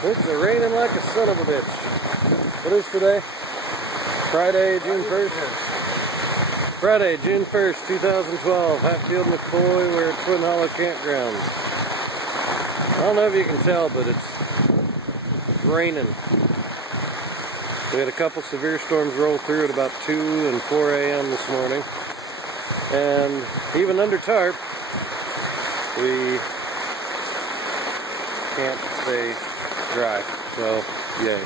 It's raining like a son of a bitch. What is today? Friday, June 1st? Friday, June 1st, 2012. Hatfield McCoy, we're at Twin Hollow Campgrounds. I don't know if you can tell, but it's raining. We had a couple severe storms roll through at about 2 and 4 a.m. this morning. And even under tarp, we can't stay dry. So, yay.